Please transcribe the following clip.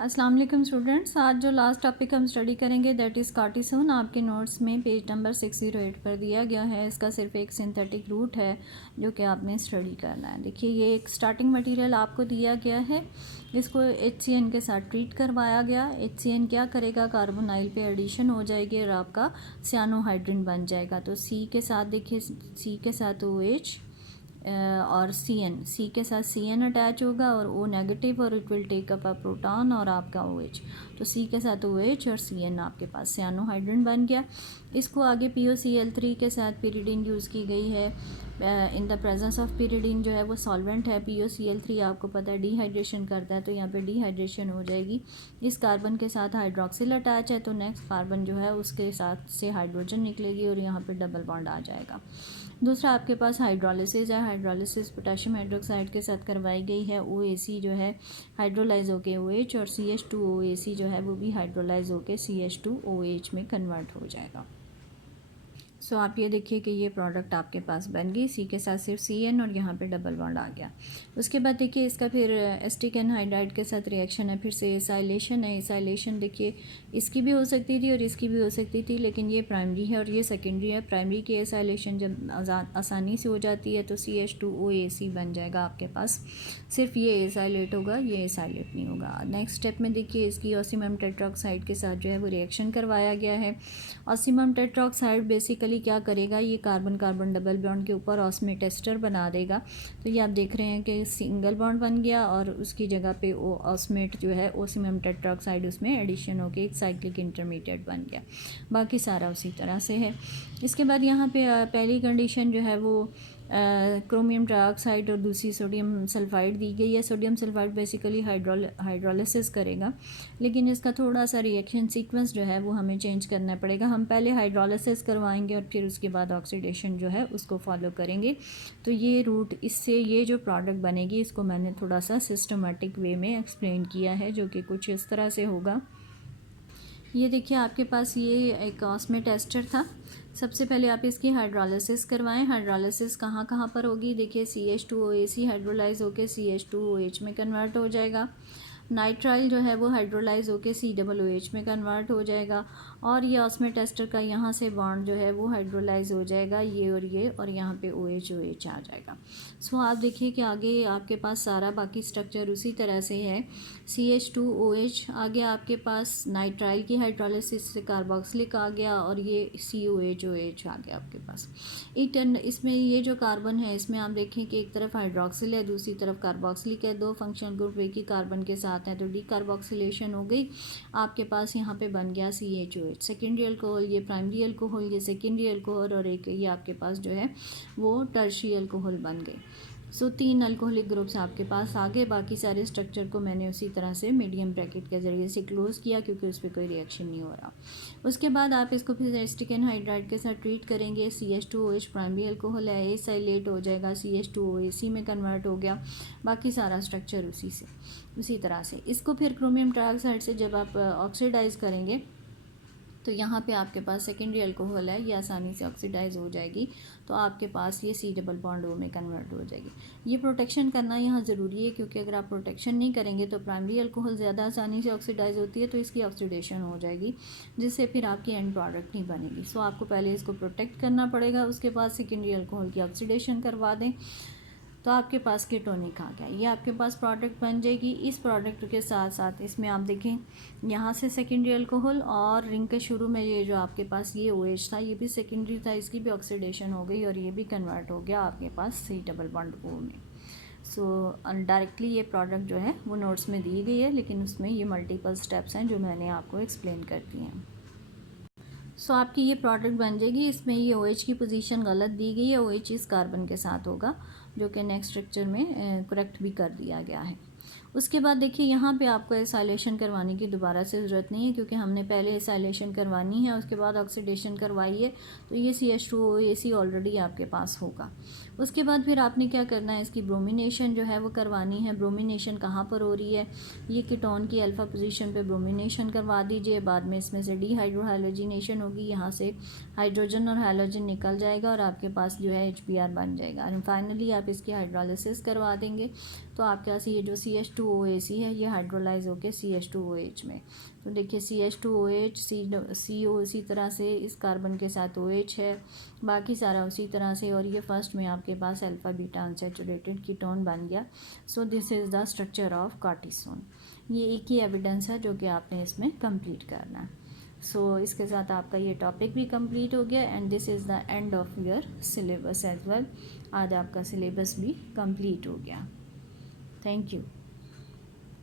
अस्सलाम वालेकुम स्टूडेंट्स, आज जो लास्ट टॉपिक हम स्टडी करेंगे दैट इज़ कार्टिसोन। आपके नोट्स में पेज नंबर 608 पर दिया गया है। इसका सिर्फ एक सिंथेटिक रूट है जो कि आपने स्टडी करना है। देखिए, ये एक स्टार्टिंग मटेरियल आपको दिया गया है। इसको HCN के साथ ट्रीट करवाया गया। HCN क्या करेगा, कार्बोनाइल पे एडिशन हो जाएगी और आपका सियानोहाइड्रिन बन जाएगा। तो C के साथ देखिए, C के साथ OH और सी के साथ CN अटैच होगा और O नेगेटिव और it will take up a proton और आपका OH। तो C के साथ OH और CN आपके पास सियानोहाइड्रिन बन गया। इसको आगे POCl3 के साथ पिरिडीन यूज़ की गई है। In the presence of pyridine जो है वो सॉल्वेंट है। POCl3 आपको पता है डिहाइड्रेशन करता है, तो यहाँ पे डिहाइड्रेशन हो जाएगी। इस कार्बन के साथ हाइड्रोक्सिल अटैच है, तो नेक्स्ट कार्बन जो है उसके साथ से हाइड्रोजन निकलेगी और यहाँ पे डबल बॉन्ड आ जाएगा। दूसरा आपके पास हाइड्रोलिसिस है। हाइड्रोलिसिस पोटेशियम हाइड्रोक्साइड के साथ करवाई गई है। OAC जो है हाइड्रोलाइज होके OH और CH2OAC जो है वो भी हाइड्रोलाइज होके CH2OH में कन्वर्ट हो जाएगा। सो आप ये देखिए कि ये प्रोडक्ट आपके पास बन गई। C के साथ सिर्फ CN और यहाँ पे डबल बॉन्ड आ गया। उसके बाद देखिए इसका फिर एसिटिक एनहाइड्राइड के साथ रिएक्शन है, फिर से एसाइलेशन है। एसाइलेशन देखिए इसकी भी हो सकती थी और इसकी भी हो सकती थी, लेकिन ये प्राइमरी है और ये सेकेंडरी है। प्राइमरी की एसाइलेशन जब आसानी से हो जाती है तो CH2OAC बन जाएगा आपके पास। सिर्फ ये एसाइलेट होगा, ये एसाइलेट नहीं होगा। नेक्स्ट स्टेप में देखिए इसकी ऑसिमम टेट्राक्साइड के साथ जो है वो रिएक्शन करवाया गया है। ऑसिमम टेट्राक्साइड बेसिकली क्या करेगा, ये कार्बन कार्बन डबल बॉन्ड के ऊपर ऑस्मेट एस्टर बना देगा। तो ये आप देख रहे हैं कि सिंगल बॉन्ड बन गया और उसकी जगह पे वो ऑस्मेट जो है ओसिमम टेट्राक्साइड उसमें एडिशन होकर एक साइक्लिक इंटरमीडिएट बन गया। बाकी सारा उसी तरह से है। इसके बाद यहाँ पे पहली कंडीशन जो है वो क्रोमियम ट्राइऑक्साइड और दूसरी सोडियम सल्फाइड दी गई है। सोडियम सल्फाइड बेसिकली हाइड्रोलिसिस करेगा, लेकिन इसका थोड़ा सा रिएक्शन सीक्वेंस जो है वो हमें चेंज करना पड़ेगा। हम पहले हाइड्रोलिसिस करवाएंगे और फिर उसके बाद ऑक्सीडेशन जो है उसको फॉलो करेंगे। तो ये रूट, इससे ये जो प्रोडक्ट बनेगी इसको मैंने थोड़ा सा सिस्टमेटिक वे में एक्सप्लेन किया है, जो कि कुछ इस तरह से होगा। ये देखिए आपके पास ये एक ऑस्मेट एस्टर था। सबसे पहले आप इसकी हाइड्रोलिसिस करवाएं। हाइड्रोलिसिस कहाँ कहाँ पर होगी, देखिए CH2OAC हाइड्रोलाइज होकर CH2OH में कन्वर्ट हो जाएगा। नाइट्राइल जो है वो हाइड्रोलाइज होकर COOH में कन्वर्ट हो जाएगा। और ये ऑस्मेट एस्टर का यहाँ से बॉन्ड जो है वो हाइड्रोलाइज हो जाएगा, ये और यहाँ पे OH आ जाएगा। सो आप देखिए कि आगे आपके पास सारा बाकी स्ट्रक्चर उसी तरह से है। CH2OH आ गया आपके पास, नाइट्राइल की हाइड्रोलिसिस से कार्बोक्सिलिक आ गया और ये COHOH आ गया आपके पास। इसमें ये जो कार्बन है इसमें आप देखें कि एक तरफ हाइड्रोक्सिल है, दूसरी तरफ कार्बोक्सिलिक है। दो फंक्शनल ग्रुप एक ही कार्बन के साथ हैं, तो डीकार्बोक्सिलेशन हो गई। आपके पास यहाँ पे बन गया CHOH सेकेंडरी अल्कोहल, ये प्राइमरी अल्कोहल, ये सेकेंडरी अल्कोहल और एक ये आपके पास जो है वो टर्शियरी अल्कोहल बन गए। सो 3 अल्कोहलिक ग्रुप्स आपके पास आ गए। बाकी सारे स्ट्रक्चर को मैंने उसी तरह से मीडियम ब्रैकेट के ज़रिए से क्लोज़ किया क्योंकि उस पर कोई रिएक्शन नहीं हो रहा। उसके बाद आप इसको फिर एसिटिक एनहाइड्राइड के साथ ट्रीट करेंगे। CH2OH प्राइमरी अल्कोहल है, एसाइलेट हो जाएगा, CH2OAC में कन्वर्ट हो गया। बाकी सारा स्ट्रक्चर उसी तरह से। इसको फिर क्रोमियम ट्राइऑक्साइड से जब आप ऑक्सीडाइज़ करेंगे तो यहाँ पे आपके पास सेकेंडरी अल्कोहल है, ये आसानी से ऑक्सीडाइज हो जाएगी, तो आपके पास ये C डबल बॉन्ड O में कन्वर्ट हो जाएगी। ये प्रोटेक्शन करना यहाँ ज़रूरी है, क्योंकि अगर आप प्रोटेक्शन नहीं करेंगे तो प्राइमरी अल्कोहल ज़्यादा आसानी से ऑक्सीडाइज होती है, तो इसकी ऑक्सीडेशन हो जाएगी, जिससे फिर आपकी एंड प्रोडक्ट नहीं बनेगी। सो आपको पहले इसको प्रोटेक्ट करना पड़ेगा, उसके बाद सेकेंडरी अल्कोहल की ऑक्सीडेशन करवा दें तो आपके पास कीटोनिक आ गया। ये आपके पास प्रोडक्ट बन जाएगी। इस प्रोडक्ट के साथ साथ इसमें आप देखें यहाँ से सेकेंडरी अल्कोहल और रिंग के शुरू में ये जो आपके पास ये OH था ये भी सेकेंडरी था, इसकी भी ऑक्सीडेशन हो गई और ये भी कन्वर्ट हो गया आपके पास C डबल बॉन्ड O में। सो डायरेक्टली ये प्रोडक्ट जो है वो नोट्स में दी गई है, लेकिन उसमें ये मल्टीपल स्टेप्स हैं जो मैंने आपको एक्सप्लेन कर दी हैं। सो आपकी ये प्रोडक्ट बन जाएगी। इसमें ये OH की पोजीशन गलत दी गई है, OH इस कार्बन के साथ होगा, जो कि नेक्स्ट स्ट्रक्चर में करेक्ट भी कर दिया गया है। उसके बाद देखिए यहाँ पे आपको एसाइलेशन करवाने की दोबारा से ज़रूरत नहीं है, क्योंकि हमने पहले एसाइलेशन करवानी है उसके बाद ऑक्सीडेशन करवाई है, तो ये CH2OAC ऑलरेडी आपके पास होगा। उसके बाद फिर आपने क्या करना है, इसकी ब्रोमिनेशन जो है वो करवानी है। ब्रोमिनेशन कहाँ पर हो रही है, ये कीटोन की अल्फ़ा पोजीशन पे ब्रोमिनेशन करवा दीजिए। बाद में इसमें से डीहाइड्रोहाइलोजिनेशन होगी, यहाँ से हाइड्रोजन और हाइलोजन निकल जाएगा और आपके पास जो है HBr बन जाएगा। एंड फाइनली आप इसकी हाइड्रोलिसिस करवा देंगे तो आपके पास ये जो CH2OAC है ये हाइड्रोलाइज होकर CH2OH में। तो देखिए CH2OH CO इसी तरह से इस कार्बन के साथ OH है, बाकी सारा उसी तरह से, और ये फर्स्ट में आपके पास अल्फ़ा बीटा अनसैचुरेटेड कीटोन बन गया। So this is the structure of cortisone. ये एक ही एविडेंस है जो कि आपने इसमें कंप्लीट करना है। सो इसके साथ आपका ये टॉपिक भी कंप्लीट हो गया and this is the end of your syllabus as well. आज आपका सिलेबस भी कंप्लीट हो गया। Thank you.